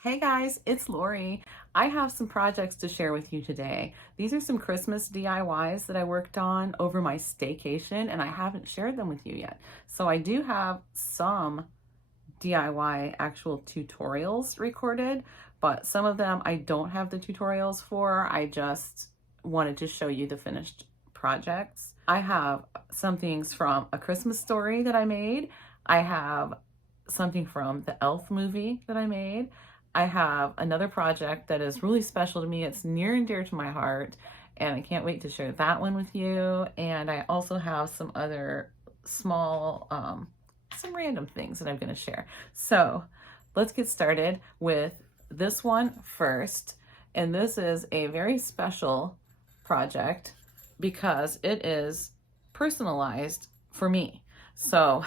Hey guys, it's Lori. I have some projects to share with you today. These are some Christmas DIYs that I worked on over my staycation and I haven't shared them with you yet. So I do have some DIY actual tutorials recorded, but some of them I don't have the tutorials for. I just wanted to show you the finished projects. I have some things from A Christmas Story that I made. I have something from the Elf movie that I made. I have another project that is really special to me. It's near and dear to my heart, and I can't wait to share that one with you. And I also have some other small, some random things that I'm going to share. So let's get started with this one first. And this is a very special project because it is personalized for me. So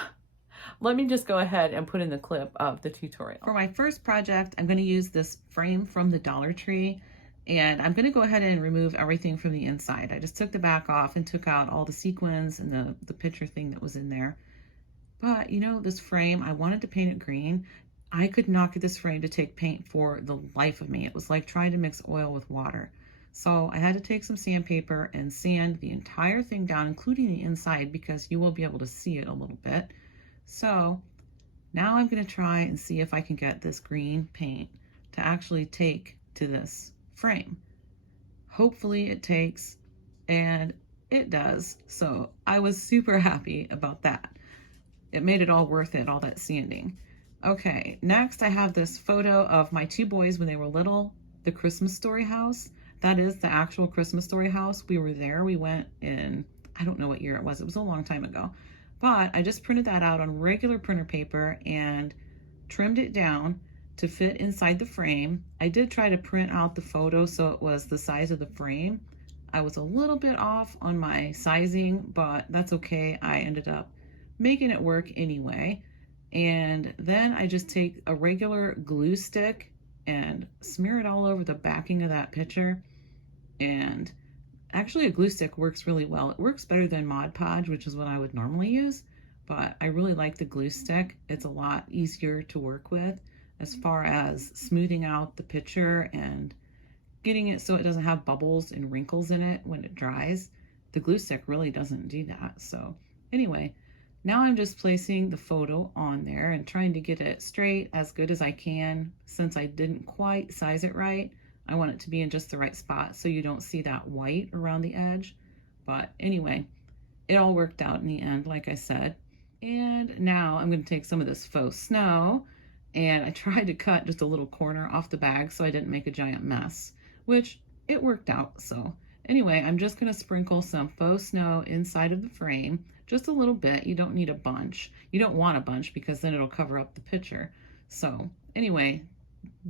let me just go ahead and put in the clip of the tutorial. For my first project, I'm going to use this frame from the Dollar Tree, and I'm going to go ahead and remove everything from the inside. I just took the back off and took out all the sequins and the picture thing that was in there. But you know, this frame, I wanted to paint it green. I could not get this frame to take paint for the life of me. It was like trying to mix oil with water. So I had to take some sandpaper and sand the entire thing down, including the inside, because you will be able to see it a little bit. So now I'm going to try and see if I can get this green paint to actually take to this frame. Hopefully it takes, and it does. So I was super happy about that. It made it all worth it, all that sanding. Okay, next I have this photo of my two boys when they were little, the Christmas Story house. That is the actual Christmas Story house. We were there. We went in, I don't know what year it was. It was a long time ago. But I just printed that out on regular printer paper and trimmed it down to fit inside the frame. I did try to print out the photo so it was the size of the frame. I was a little bit off on my sizing, but that's okay. I ended up making it work anyway. And then I just take a regular glue stick and smear it all over the backing of that picture. And actually, a glue stick works really well. It works better than Mod Podge, which is what I would normally use, but I really like the glue stick. It's a lot easier to work with as far as smoothing out the picture and getting it so it doesn't have bubbles and wrinkles in it when it dries. The glue stick really doesn't do that. So anyway, now I'm just placing the photo on there and trying to get it straight as good as I can. Since I didn't quite size it right, I want it to be in just the right spot so you don't see that white around the edge. But anyway, it all worked out in the end, like I said. And now I'm going to take some of this faux snow, and I tried to cut just a little corner off the bag so I didn't make a giant mess, which it worked out. So anyway, I'm just going to sprinkle some faux snow inside of the frame, just a little bit. You don't need a bunch. You don't want a bunch because then it'll cover up the picture. So anyway,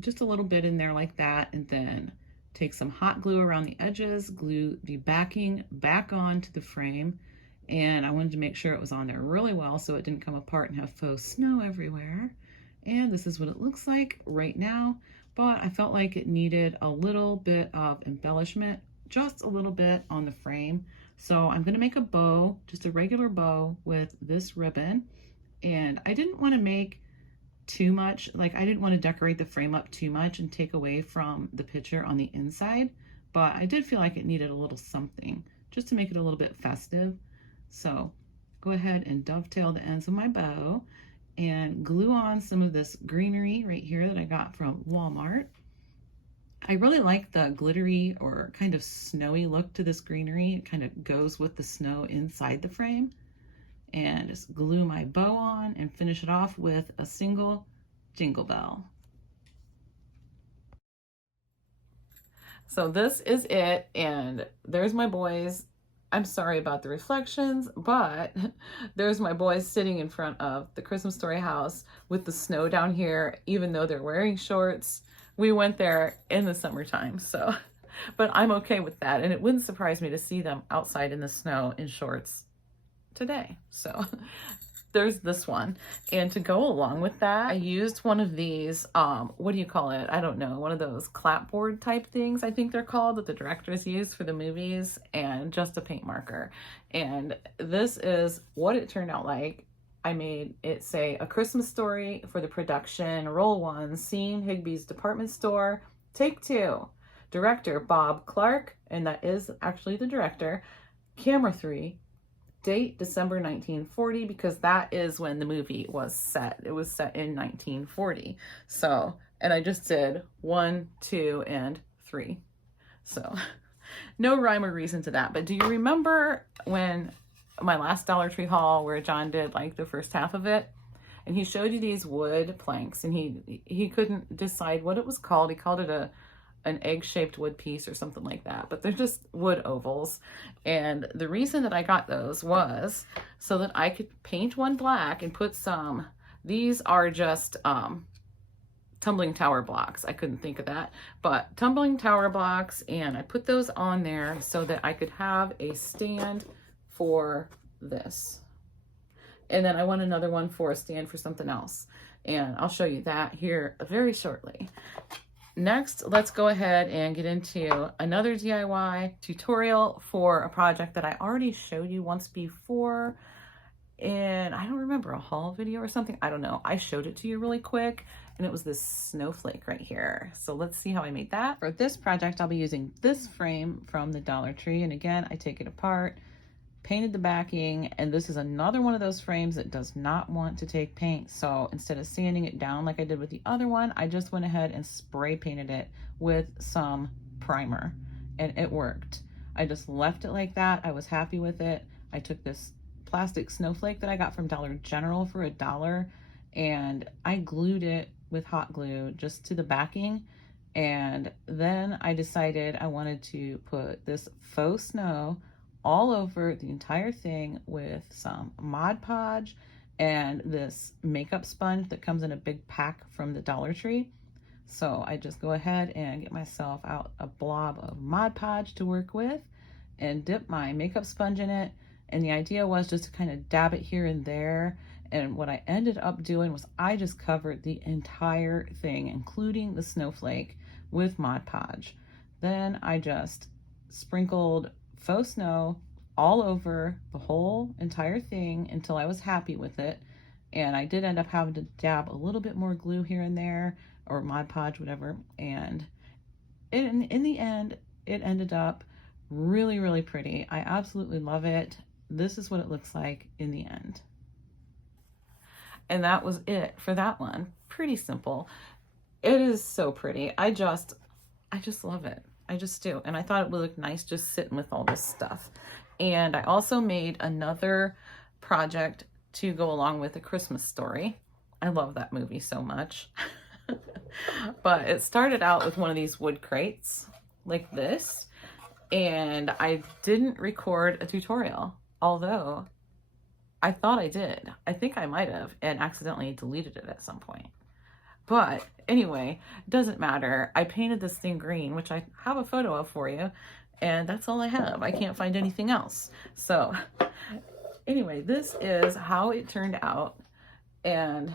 just a little bit in there like that, and then take some hot glue around the edges, glue the backing back onto the frame, and I wanted to make sure it was on there really well so it didn't come apart and have faux snow everywhere. And this is what it looks like right now, but I felt like it needed a little bit of embellishment, just a little bit on the frame. So I'm going to make a bow, just a regular bow with this ribbon, and I didn't want to make too much, like I didn't want to decorate the frame up too much and take away from the picture on the inside, but I did feel like it needed a little something just to make it a little bit festive. So go ahead and dovetail the ends of my bow and glue on some of this greenery right here that I got from Walmart. I really like the glittery or kind of snowy look to this greenery. It kind of goes with the snow inside the frame. And just glue my bow on and finish it off with a single jingle bell. So this is it, and there's my boys. I'm sorry about the reflections, but there's my boys sitting in front of the Christmas Story house with the snow down here, even though they're wearing shorts. We went there in the summertime, so, but I'm okay with that, and it wouldn't surprise me to see them outside in the snow in shorts today. So there's this one, and to go along with that, I used one of these what do you call it, I don't know, one of those clapboard type things, I think they're called, that the directors use for the movies, and just a paint marker. And this is what it turned out like. I made it say A Christmas Story for the production, roll 1, scene, Higbee's department store, take 2. Director, Bob Clark, and that is actually the director. Camera 3, date, December 1940, because that is when the movie was set. It was set in 1940. So, and I just did 1, 2, and 3. So, no rhyme or reason to that. But do you remember when my last Dollar Tree haul where John did like the first half of it? And he showed you these wood planks, and he couldn't decide what it was called. He called it an egg-shaped wood piece or something like that, but they're just wood ovals. And the reason that I got those was so that I could paint one black and put some, these are just tumbling tower blocks. I couldn't think of that, but tumbling tower blocks, and I put those on there so that I could have a stand for this. And then I want another one for a stand for something else. And I'll show you that here very shortly. Next, let's go ahead and get into another DIY tutorial for a project that I already showed you once before. And I don't remember, a haul video or something. I don't know. I showed it to you really quick, and it was this snowflake right here. So let's see how I made that. For this project, I'll be using this frame from the Dollar Tree. And again, I take it apart, painted the backing, and this is another one of those frames that does not want to take paint. So instead of sanding it down like I did with the other one, I just went ahead and spray painted it with some primer, and it worked. I just left it like that. I was happy with it. I took this plastic snowflake that I got from Dollar General for $1, and I glued it with hot glue just to the backing. And then I decided I wanted to put this faux snow all over the entire thing with some Mod Podge and this makeup sponge that comes in a big pack from the Dollar Tree. So I just go ahead and get myself out a blob of Mod Podge to work with and dip my makeup sponge in it. And the idea was just to kind of dab it here and there. And what I ended up doing was I just covered the entire thing, including the snowflake, with Mod Podge. Then I just sprinkled faux snow all over the whole entire thing until I was happy with it. And I did end up having to dab a little bit more glue here and there, or Mod Podge, whatever. And in the end, it ended up really, really pretty. I absolutely love it. This is what it looks like in the end. And that was it for that one. Pretty simple. It is so pretty. I just love it. I just do. And I thought it would look nice just sitting with all this stuff. And I also made another project to go along with A Christmas Story. I love that movie so much. But it started out with one of these wood crates like this. And I didn't record a tutorial, although I thought I did. I think I might have, and accidentally deleted it at some point. But anyway, doesn't matter. I painted this thing green, which I have a photo of for you, and that's all I have. I can't find anything else. So anyway, this is how it turned out, and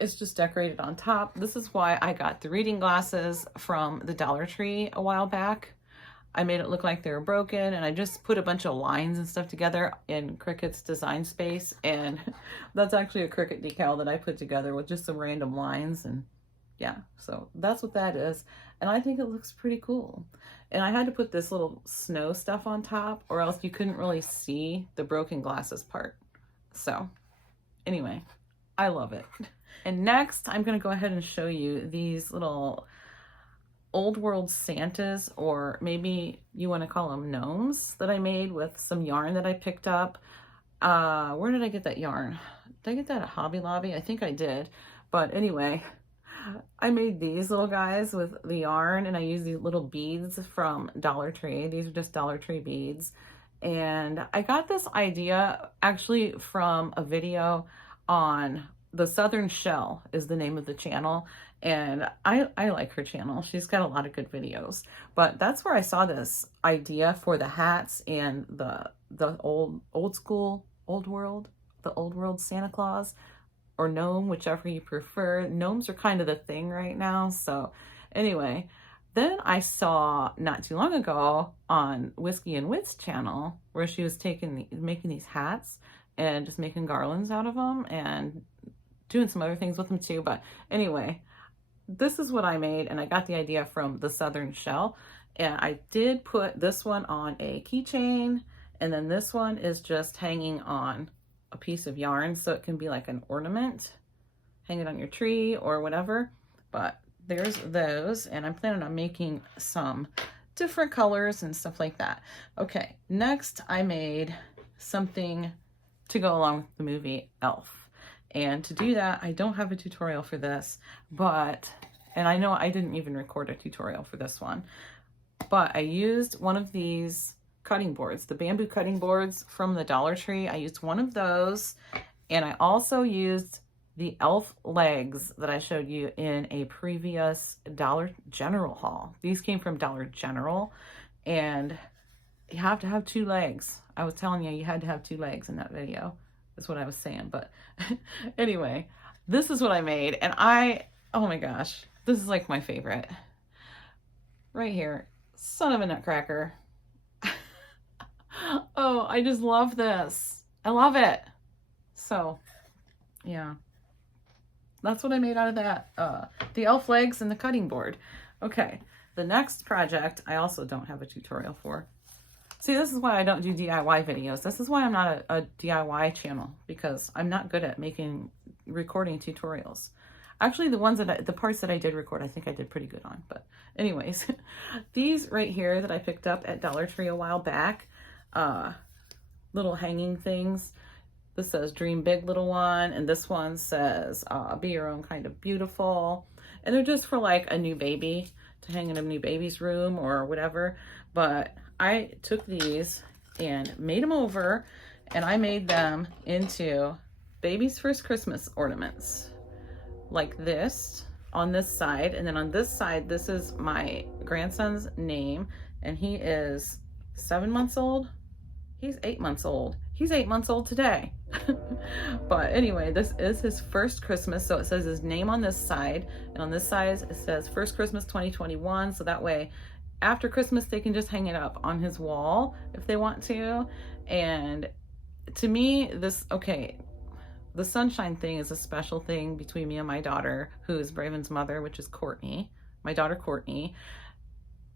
it's just decorated on top. This is why I got the reading glasses from the Dollar Tree a while back. I made it look like they were broken, and I just put a bunch of lines and stuff together in Cricut's design space, and that's actually a Cricut decal that I put together with just some random lines. And yeah, so that's what that is, and I think it looks pretty cool. And I had to put this little snow stuff on top, or else you couldn't really see the broken glasses part. So anyway, I love it. And next, I'm going to go ahead and show you these little old world Santas, or maybe you want to call them gnomes, that I made with some yarn that I picked up. Where did I get that yarn? Did I get that at Hobby Lobby? I think I did. But anyway, I made these little guys with the yarn, and I used these little beads from Dollar Tree. These are just Dollar Tree beads. And I got this idea actually from a video on The Southern Shell is the name of the channel. And I like her channel. She's got a lot of good videos. But that's where I saw this idea for the hats and the old world Santa Claus, or gnome, whichever you prefer. Gnomes are kind of the thing right now. So anyway, then I saw not too long ago on Whiskey and Wits channel where she was making these hats. and just making garlands out of them and doing some other things with them too. But anyway, this is what I made, and I got the idea from the Southern Shell. And I did put this one on a keychain, and then this one is just hanging on a piece of yarn, so it can be like an ornament, hang it on your tree or whatever. But there's those, and I'm planning on making some different colors and stuff like that. Okay, next I made something to go along with the movie Elf. And to do that, I don't have a tutorial for this, and I know I didn't even record a tutorial for this one, but I used one of these cutting boards, the bamboo cutting boards from the Dollar Tree. I used one of those, and I also used the elf legs that I showed you in a previous Dollar General haul. These came from Dollar General, and you have to have 2 legs. I was telling you had to have 2 legs in that video. That's what I was saying. But anyway, this is what I made, and oh my gosh, this is like my favorite. Right here, son of a nutcracker. Oh, I just love this. I love it. So, yeah. That's what I made out of that. The elf legs and the cutting board. Okay, the next project I also don't have a tutorial for. See, this is why I don't do DIY videos. This is why I'm not a DIY channel, because I'm not good at recording tutorials. Actually, the parts that I did record, I think I did pretty good on. But anyways, these right here that I picked up at Dollar Tree a while back, little hanging things. This says Dream Big, little one, and this one says Be Your Own Kind of Beautiful. And they're just for like a new baby, to hang in a new baby's room or whatever. But I took these and made them over, and I made them into baby's first Christmas ornaments, like this on this side. And then on this side, this is my grandson's name, and he is 7 months old. He's 8 months old. He's 8 months old today. But anyway, this is his first Christmas. So it says his name on this side, and on this side it says First Christmas 2021. So that way, after Christmas, they can just hang it up on his wall if they want to. And to me, the sunshine thing is a special thing between me and my daughter, who is Braven's mother, which is Courtney, my daughter Courtney.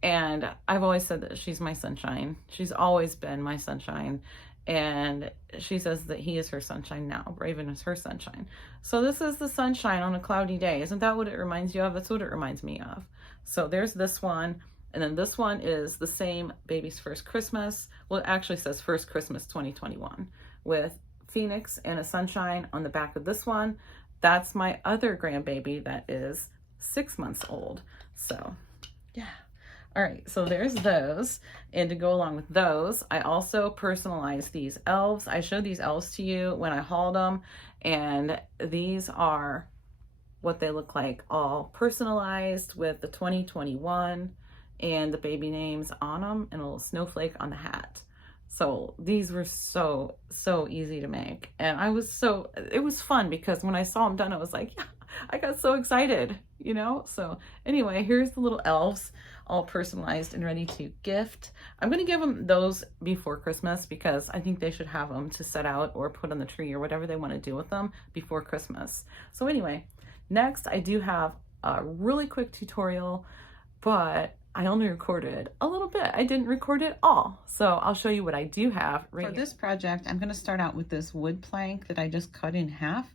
And I've always said that she's my sunshine. She's always been my sunshine. And she says that he is her sunshine now. Raven is her sunshine. So this is the sunshine on a cloudy day. Isn't that what it reminds you of? That's what it reminds me of. So there's this one. And then this one is the same baby's first Christmas. Well, it actually says First Christmas 2021 with Phoenix and a sunshine on the back of this one. That's my other grandbaby that is 6 months old. So yeah. All right, so there's those. And to go along with those, I also personalized these elves. I showed these elves to you when I hauled them, and these are what they look like, all personalized with the 2021 and the baby names on them and a little snowflake on the hat. So these were so easy to make. And it was fun, because when I saw them done, I was like, yeah, I got so excited, you know? So anyway, here's the little elves all personalized and ready to gift. I'm going to give them those before Christmas, because I think they should have them to set out or put on the tree or whatever they want to do with them before Christmas. So anyway, next I do have a really quick tutorial, but I only recorded a little bit. I didn't record it all. So I'll show you what I do have right here. For this project, I'm going to start out with this wood plank that I just cut in half.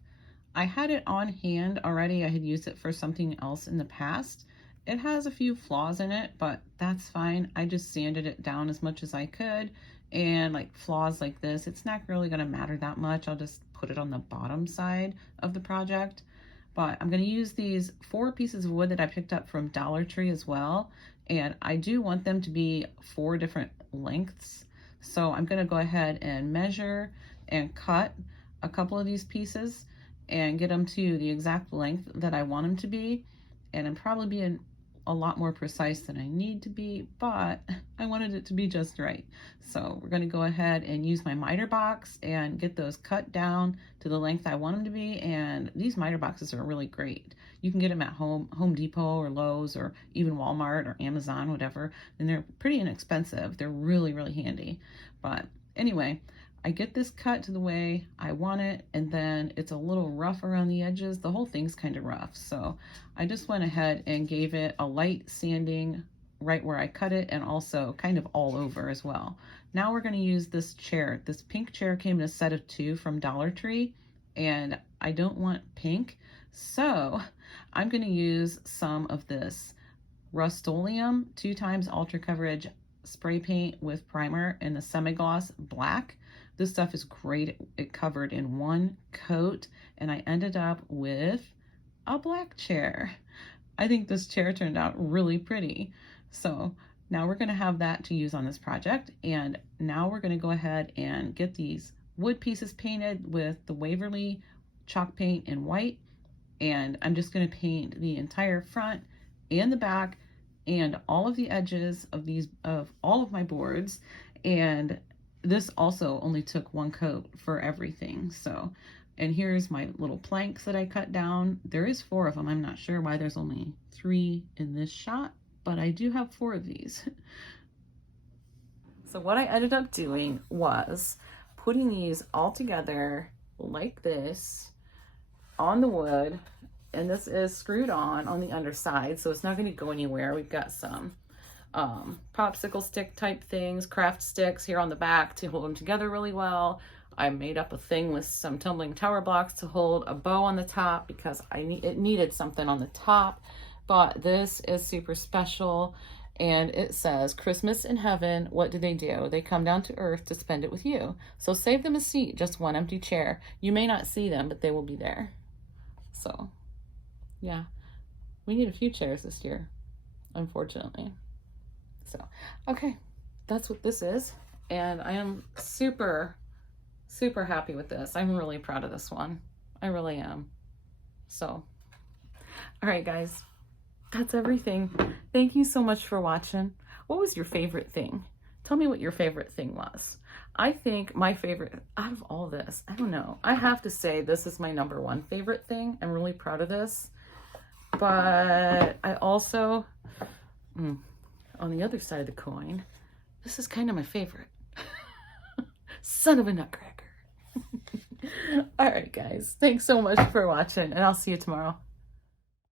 I had it on hand already. I had used it for something else in the past. It has a few flaws in it, but that's fine. I just sanded it down as much as I could. And like flaws like this, it's not really going to matter that much. I'll just put it on the bottom side of the project. But I'm going to use these 4 pieces of wood that I picked up from Dollar Tree as well. And I do want them to be 4 different lengths. So I'm going to go ahead and measure and cut a couple of these pieces and get them to the exact length that I want them to be. And I'm probably being a lot more precise than I need to be, but I wanted it to be just right. So we're going to go ahead and use my miter box and get those cut down to the length I want them to be. And these miter boxes are really great. You can get them at Home Depot or Lowe's or even Walmart or Amazon, whatever. And they're pretty inexpensive. They're really, really handy. But anyway, I get this cut to the way I want it, and then it's a little rough around the edges. The whole thing's kind of rough. So I just went ahead and gave it a light sanding right where I cut it, and also kind of all over as well. Now we're going to use this chair. This pink chair came in a set of 2 from Dollar Tree, and I don't want pink, so I'm going to use some of this Rust-Oleum 2x Ultra Coverage spray paint with primer in the semi-gloss black. This stuff is great. It covered in one coat, and I ended up with a black chair. I think this chair turned out really pretty. So now we're going to have that to use on this project, and now we're going to go ahead and get these wood pieces painted with the Waverly chalk paint in white, and I'm just going to paint the entire front and the back and all of the edges of all of my boards. And this also only took one coat for everything. So, and here's my little planks that I cut down. There is 4 of them. I'm not sure why there's only 3 in this shot, but I do have 4 of these. So what I ended up doing was putting these all together like this on the wood, and this is screwed on the underside, so it's not going to go anywhere. We've got some popsicle stick type things, craft sticks here on the back to hold them together really well. I made up a thing with some tumbling tower blocks to hold a bow on the top because it needed something on the top. But this is super special, and it says, Christmas in heaven, what do? They come down to earth to spend it with you. So save them a seat, just one empty chair. You may not see them, but they will be there. So, yeah, we need a few chairs this year, unfortunately. So, okay, that's what this is. And I am super, super happy with this. I'm really proud of this one. I really am. So, all right, guys, that's everything. Thank you so much for watching. What was your favorite thing? Tell me what your favorite thing was. I think my favorite out of all this, I don't know. I have to say this is my #1 favorite thing. I'm really proud of this. But I also, on the other side of the coin, this is kind of my favorite. Son of a nutcracker. All right, guys. Thanks so much for watching, and I'll see you tomorrow.